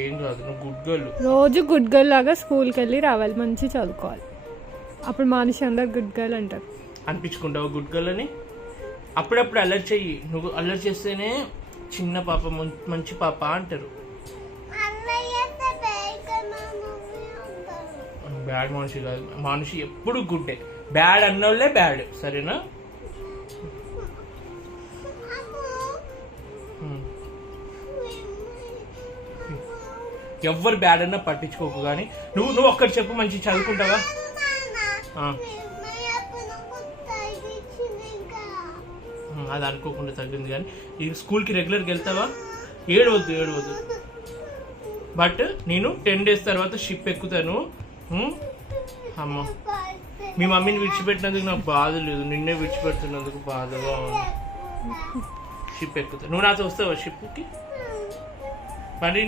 ఏం కాదు, నువ్వు గుడ్ గర్ల్. రోజు గుడ్ గర్ల్ లాగా స్కూల్కి వెళ్ళి రావాలి, మంచి చదువుకోవాలి. అప్పుడు మనిషి అందరు గుడ్ గర్ల్ అంటారు. అనిపించుకుంటావు గుడ్ గర్ల్ అని? అప్పుడప్పుడు అల్లరి చెయ్యి. నువ్వు అల్లరి చేస్తేనే చిన్న పాప మంచి పాప అంటారు. బ్యాడ్ మనిషి కాదు, మనిషి ఎప్పుడు గుడ్డే. బ్యాడ్ అన్నోళ్ళే బ్యాడ్, సరేనా? ఎవ్వరు బ్యాడ్ అన్నా పట్టించుకోకు. కానీ నువ్వు ఒక్కటి చెప్పు, మంచి చదువుకుంటావా? అది అనుకోకుండా తగ్గింది. కానీ ఈ స్కూల్కి రెగ్యులర్గా వెళ్తావా? ఏడవద్దు. బట్ నేను 10 days తర్వాత షిప్ ఎక్కుతాను. అమ్మ, మీ మమ్మీని విడిచిపెట్టినందుకు నాకు బాధ లేదు, నిన్నే విడిచిపెడుతున్నందుకు బాధగా ఉంది. షిప్ ఎక్కుతా. నువ్వు నాతో వస్తావా షిప్కి? మరి